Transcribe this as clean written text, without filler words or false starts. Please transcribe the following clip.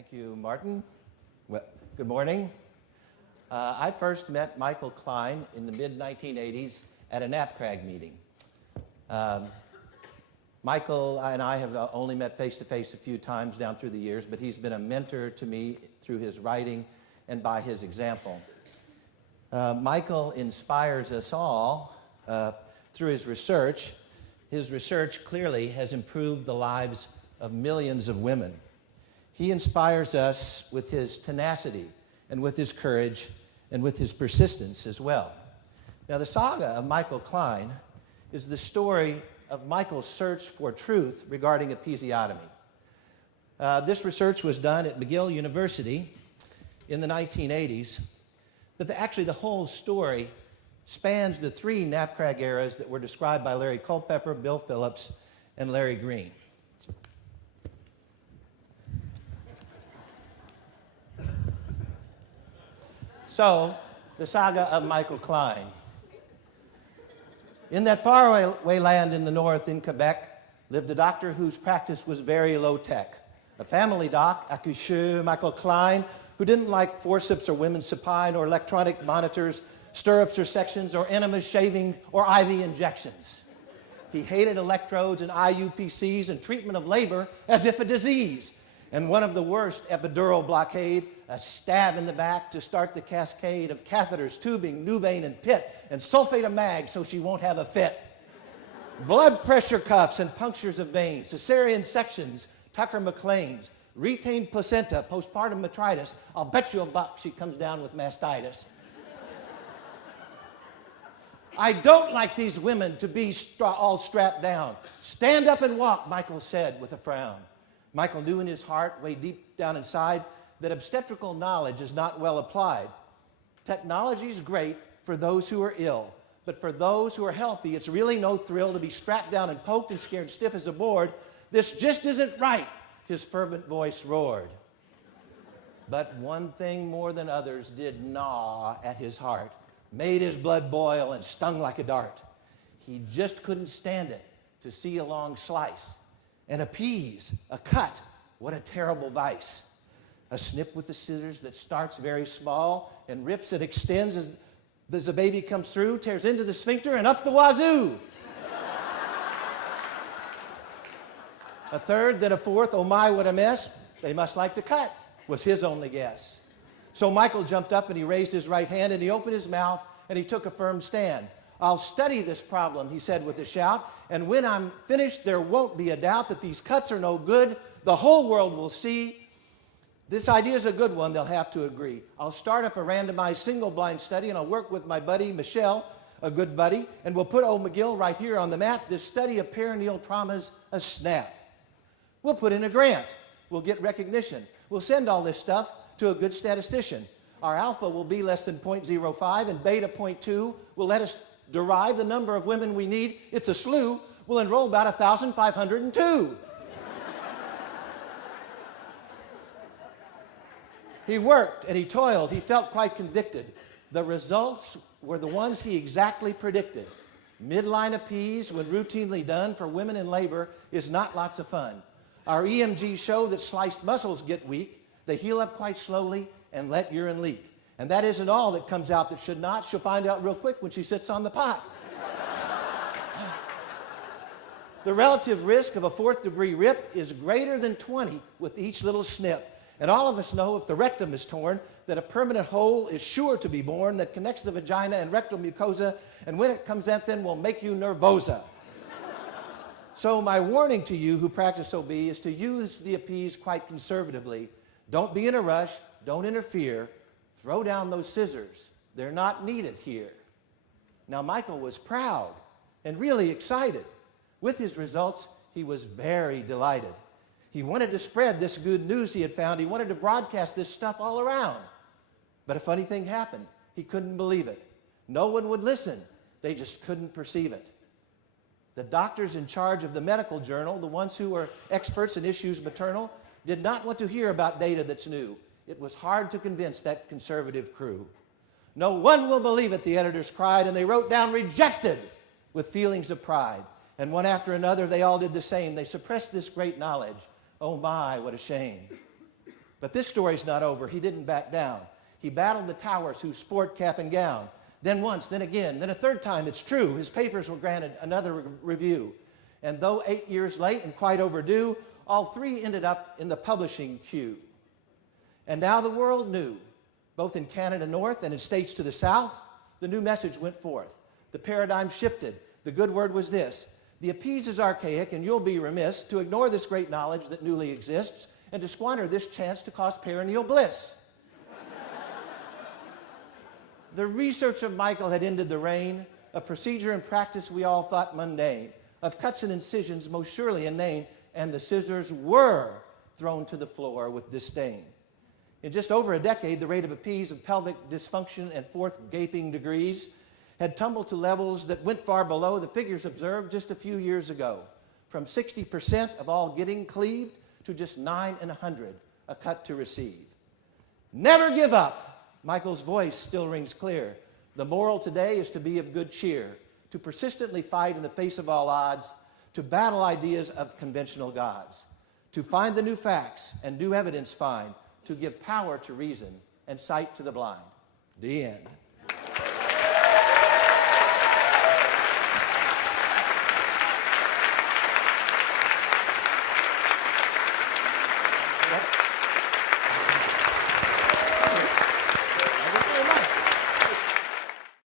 Thank you, Martin. Well, good morning. I first met Michael Klein in the mid-1980s at a NAPCRAG meeting. Michael and I have only met face-to-face a few times down through the years, but he's been a mentor to me through his writing and by his example. Michael inspires us all through his research. His research clearly has improved the lives of millions of women. He inspires us with his tenacity and with his courage and with his persistence as well. Now, the saga of Michael Klein is the story of Michael's search for truth regarding episiotomy. This research was done at McGill University in the 1980s, but actually the whole story spans the three NAPCRAG eras that were described by Larry Culpepper, Bill Phillips, and Larry Green. So, the saga of Michael Klein. In that faraway land in the north, in Quebec, lived a doctor whose practice was very low-tech. A family doc, accoucheur Michael Klein, who didn't like forceps or women's supine or electronic monitors, stirrups or sections, or enema shaving or IV injections. He hated electrodes and IUPCs and treatment of labor as if a disease. And one of the worst, epidural blockade, a stab in the back to start the cascade of catheters, tubing, Nubain, and pit, and sulfate of mag so she won't have a fit. Blood pressure cuffs and punctures of veins, cesarean sections, Tucker McLean's, retained placenta, postpartum metritis. I'll bet you $1 she comes down with mastitis. I don't like these women to be all strapped down. Stand up and walk, Michael said with a frown. Michael knew in his heart, way deep down inside, that obstetrical knowledge is not well applied. Technology is great for those who are ill, but for those who are healthy, it's really no thrill to be strapped down and poked and scared stiff as a board. This just isn't right, his fervent voice roared. But one thing more than others did gnaw at his heart, made his blood boil and stung like a dart. He just couldn't stand it to see a long slice. And a piece, a cut, what a terrible vice. A snip with the scissors that starts very small and rips and extends as the baby comes through, tears into the sphincter and up the wazoo. A third, then a fourth, oh my, what a mess. They must like to cut, was his only guess. So Michael jumped up and he raised his right hand and he opened his mouth and he took a firm stand. I'll study this problem, he said with a shout, and when I'm finished, there won't be a doubt that these cuts are no good. The whole world will see. This idea is a good one, they'll have to agree. I'll start up a randomized single-blind study, and I'll work with my buddy, Michelle, a good buddy, and we'll put old McGill right here on the map. This study of perineal trauma's a snap. We'll put in a grant. We'll get recognition. We'll send all this stuff to a good statistician. Our alpha will be less than 0.05, and beta 0.2 will let us derive the number of women we need. It's a slew. We'll enroll about 1,502. He worked and he toiled. He felt quite convicted. The results were the ones he exactly predicted. Midline appease, when routinely done for women in labor, is not lots of fun. Our EMGs show that sliced muscles get weak. They heal up quite slowly and let urine leak. And that isn't all that comes out that should not. She'll find out real quick when she sits on the pot. The relative risk of a 4th-degree rip is greater than 20 with each little snip. And all of us know if the rectum is torn, that a permanent hole is sure to be born that connects the vagina and rectal mucosa, and when it comes out then will make you nervosa. So my warning to you who practice OB is to use the appease quite conservatively. Don't be in a rush, don't interfere. Throw down those scissors. They're not needed here. Now, Michael was proud and really excited. With his results, he was very delighted. He wanted to spread this good news he had found. He wanted to broadcast this stuff all around. But a funny thing happened. He couldn't believe it. No one would listen. They just couldn't perceive it. The doctors in charge of the medical journal, the ones who were experts in issues maternal, did not want to hear about data that's new. It was hard to convince that conservative crew. No one will believe it, the editors cried, and they wrote down rejected with feelings of pride. And one after another, they all did the same. They suppressed this great knowledge. Oh my, what a shame. But this story's not over. He didn't back down. He battled the towers who sport cap and gown. Then once, then again, then a third time, it's true, his papers were granted another review. And though 8 years late and quite overdue, all three ended up in the publishing queue. And now the world knew, both in Canada North and in states to the south, the new message went forth. The paradigm shifted. The good word was this: the appease is archaic, and you'll be remiss to ignore this great knowledge that newly exists and to squander this chance to cause perennial bliss. The research of Michael had ended the reign of procedure and practice we all thought mundane, of cuts and incisions most surely inane, and the scissors were thrown to the floor with disdain. In just over a decade, the rate of appease of pelvic dysfunction and fourth gaping degrees had tumbled to levels that went far below the figures observed just a few years ago, from 60% of all getting cleaved to just 9 in 100 a cut to receive. Never give up! Michael's voice still rings clear. The moral today is to be of good cheer, to persistently fight in the face of all odds, to battle ideas of conventional gods, to find the new facts and new evidence find, to give power to reason and sight to the blind. The end.